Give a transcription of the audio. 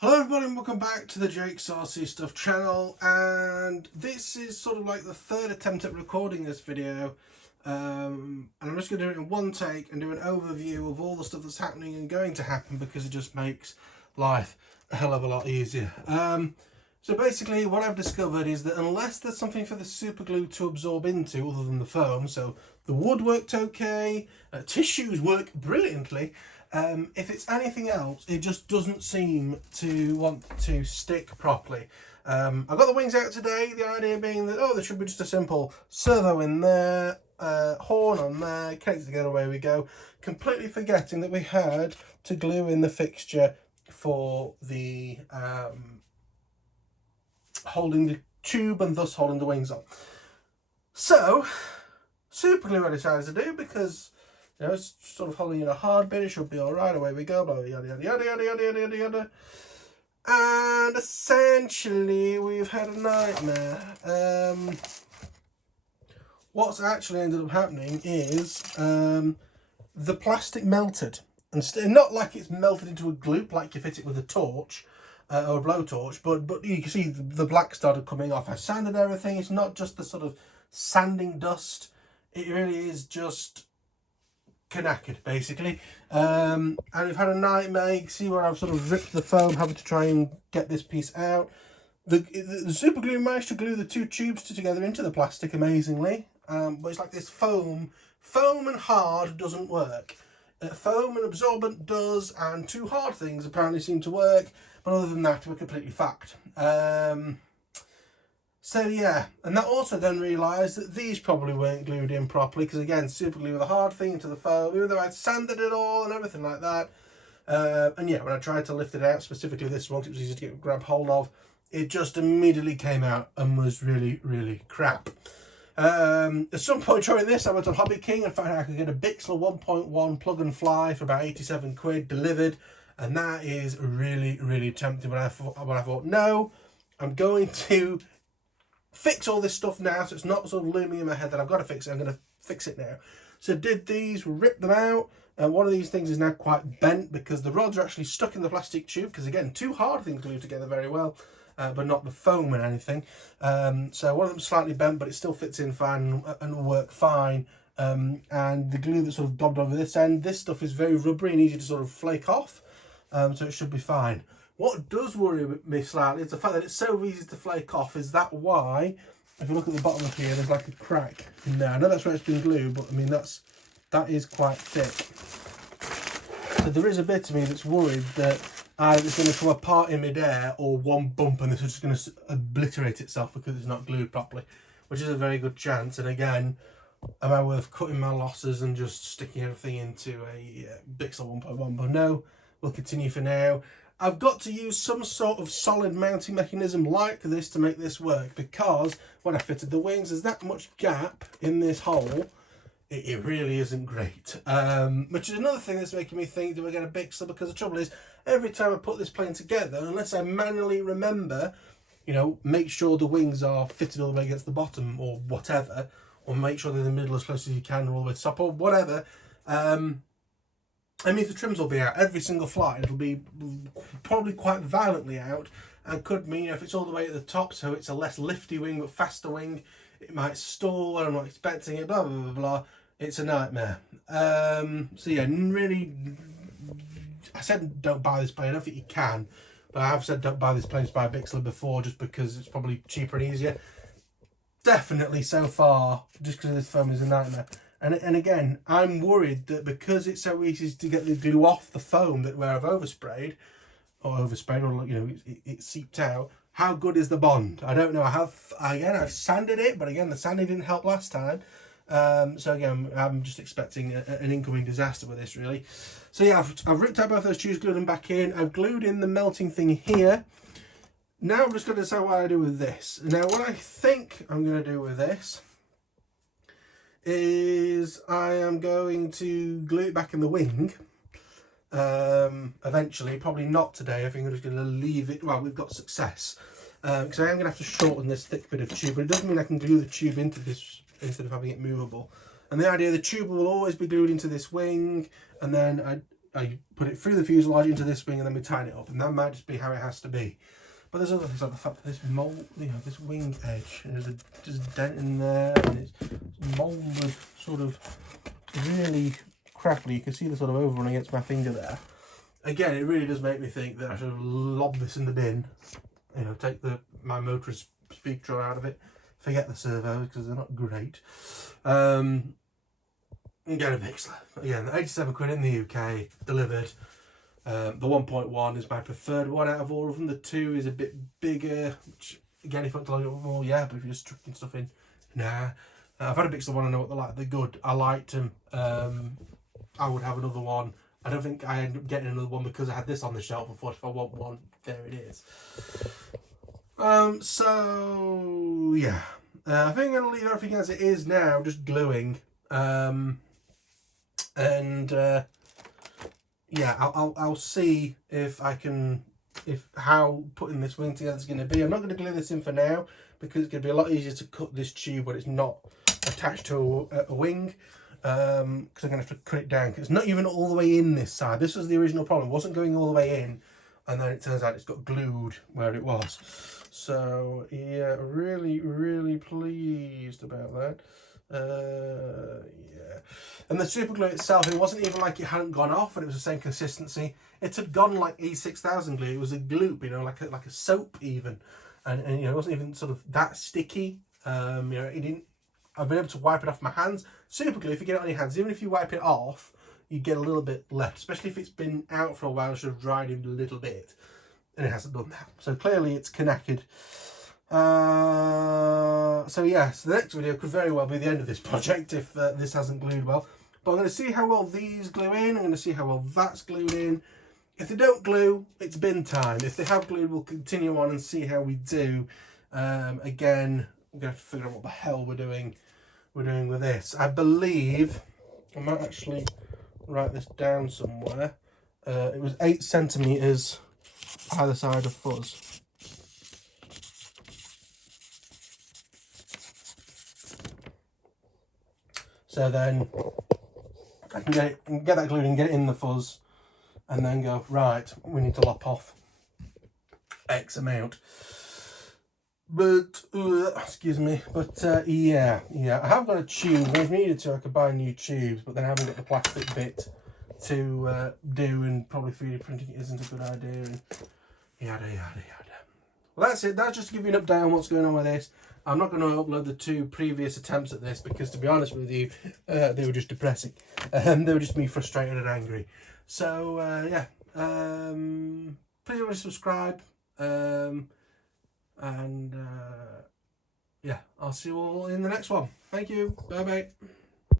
Hello everybody and welcome back to the Jake Saucy Stuff channel, and this is sort of like the third attempt at recording this video, and I'm just going to do it in one take and do an overview of all the stuff that's happening and going to happen, because it just makes life a hell of a lot easier. So basically what I've discovered is that unless there's something for the super glue to absorb into other than the foam, so the wood worked okay, tissues work brilliantly, if it's anything else, it just doesn't seem to want to stick properly. I got the wings out today, the idea being that, there should be just a simple servo in there, horn on there, connect together, away we go. Completely forgetting that we had to glue in the fixture for the holding the tube and thus holding the wings on. So, super glue I decided to do because it's sort of holding in a hard bit, it should be alright, away we go, blah, yada, yada, yada, yada, yada, yada, yada, yada. And essentially, we've had a nightmare. What's actually ended up happening is the plastic melted. And not like it's melted into a gloop, like you fit it with a torch, or a blowtorch, but you can see the black started coming off. I sanded everything, it's not just the sort of sanding dust, it really is just knackered basically, and we've had a nightmare. You can see where I've sort of ripped the foam, having to try and get this piece out. The super glue managed to glue the two tubes together into the plastic amazingly, but it's like this foam and hard doesn't work. Foam and absorbent does, and two hard things apparently seem to work, but other than that we're completely fucked. So yeah, and that also then realised that these probably weren't glued in properly, because again, super glue with a hard thing into the foam, even though I'd sanded it all and everything like that. And yeah, when I tried to lift it out, specifically this one, it was easy to grab hold of, it just immediately came out and was really, really crap. At some point during this, I went on Hobby King and found out I could get a Bixler 1.1 plug and fly for about 87 quid delivered, and that is really, really tempting. But I thought, no, I'm going to fix all this stuff now, so it's not sort of looming in my head that I've got to fix it. I'm going to fix it now. So did these, ripped them out, and one of these things is now quite bent because the rods are actually stuck in the plastic tube, because again, two hard things glue together very well, but not the foam and anything. So one of them's slightly bent, but it still fits in fine and will work fine. And the glue that's sort of bobbed over this end, this stuff is very rubbery and easy to sort of flake off, so it should be fine. What does worry me slightly is the fact that it's so easy to flake off. Is that why, if you look at the bottom of here, there's like a crack in there? I know that's where it's been glued, but I mean, that is quite thick. So there is a bit of me that's worried that either it's going to come apart in midair, or one bump and this is just going to obliterate itself because it's not glued properly, which is a very good chance. And again, am I worth cutting my losses and just sticking everything into a Bixler 1.1? But no, we'll continue for now. I've got to use some sort of solid mounting mechanism like this to make this work, because when I fitted the wings, there's that much gap in this hole, it really isn't great. Which is another thing that's making me think, do I get a Bixler? Because the trouble is, every time I put this plane together, unless I manually remember, make sure the wings are fitted all the way against the bottom or whatever, or make sure they're in the middle as close as you can, or all the way to the top or whatever, I mean, the trims will be out every single flight. It'll be probably quite violently out, and could mean if it's all the way at the top, so it's a less lifty wing but faster wing, it might stall and I'm not expecting it, blah, blah, blah, blah. It's a nightmare. So yeah, really, I said don't buy this plane. I don't think you can, but I have said don't buy this plane to buy a Bixler before, just because it's probably cheaper and easier. Definitely so far, just because this foam is a nightmare. And again, I'm worried that because it's so easy to get the glue off the foam, that where I've oversprayed, or it seeped out, how good is the bond? I don't know. I've sanded it, but again, the sanding didn't help last time. So again, I'm just expecting an incoming disaster with this, really. So yeah, I've ripped out both those tubes, glued them back in. I've glued in the melting thing here. Now I'm just going to decide what I do with this. Now, what I think I'm going to do with this is I am going to glue it back in the wing eventually. Probably not today. I think I'm just going to leave it. Well, we've got success, because I am going to have to shorten this thick bit of tube, but it doesn't mean I can glue the tube into this instead of having it movable. And the idea, the tube will always be glued into this wing, and then I put it through the fuselage into this wing and then we tighten it up, and that might just be how it has to be. But there's other things like the fact that this mold, this wing edge, there's a dent in there, and it's moulded sort of really crackly. You can see the sort of overrun against my finger there. Again, it really does make me think that I should have lobbed this in the bin. Take my motorist speed control out of it, forget the servos because they're not great, and get a Bixler. Again, 87 quid in the UK, delivered. The 1.1 is my preferred one out of all of them. The 2 is a bit bigger, which again, if I want to load it up more, yeah, but if you're just chucking stuff in, nah. I've had a Bixler one, I know what they're like, they're good, I liked them. I would have another one. I don't think I ended up getting another one because I had this on the shelf. I thought if I want one, there it is. So yeah, I think I'm going to leave everything as it is now, just gluing. Yeah, I'll see if I can, how putting this wing together is going to be. I'm not going to glue this in for now because it's going to be a lot easier to cut this tube when it's not attached to a wing. Because I'm going to have to cut it down because it's not even all the way in this side. This was the original problem. It wasn't going all the way in, and then it turns out it's got glued where it was. So yeah, really pleased about that. Yeah, and the super glue itself, it wasn't even like it hadn't gone off and it was the same consistency. It had gone like E.P.5 glue. It was a gloop, like a soap even, and it wasn't even sort of that sticky. It didn't. I've been able to wipe it off my hands. Super glue, if you get it on your hands, even if you wipe it off, you get a little bit left, especially if it's been out for a while and should have dried in a little bit. And it hasn't done that. So clearly it's connected. So yeah, so the next video could very well be the end of this project if this hasn't glued well. But I'm going to see how well these glue in. I'm going to see how well that's glued in. If they don't glue, it's bin time. If they have glued, we'll continue on and see how we do. Again, I'm going to have to figure out what the hell we're doing with this. I believe, I might actually write this down somewhere. It was 8 centimetres either side of fuzz. So then I can get that glued and get it in the fuzz, and then go, right, we need to lop off X amount. But excuse me, but yeah, I have got a tube. If needed to, I could buy new tubes, but then I haven't got the plastic bit to do, and probably 3D printing isn't a good idea, and yada. Well, that's it. That's just to give you an update on what's going on with this. I'm not going to upload the 2 previous attempts at this because, to be honest with you, they were just depressing. They were just me frustrated and angry. So yeah, please remember to subscribe. And yeah, I'll see you all in the next one. Thank you. Bye bye.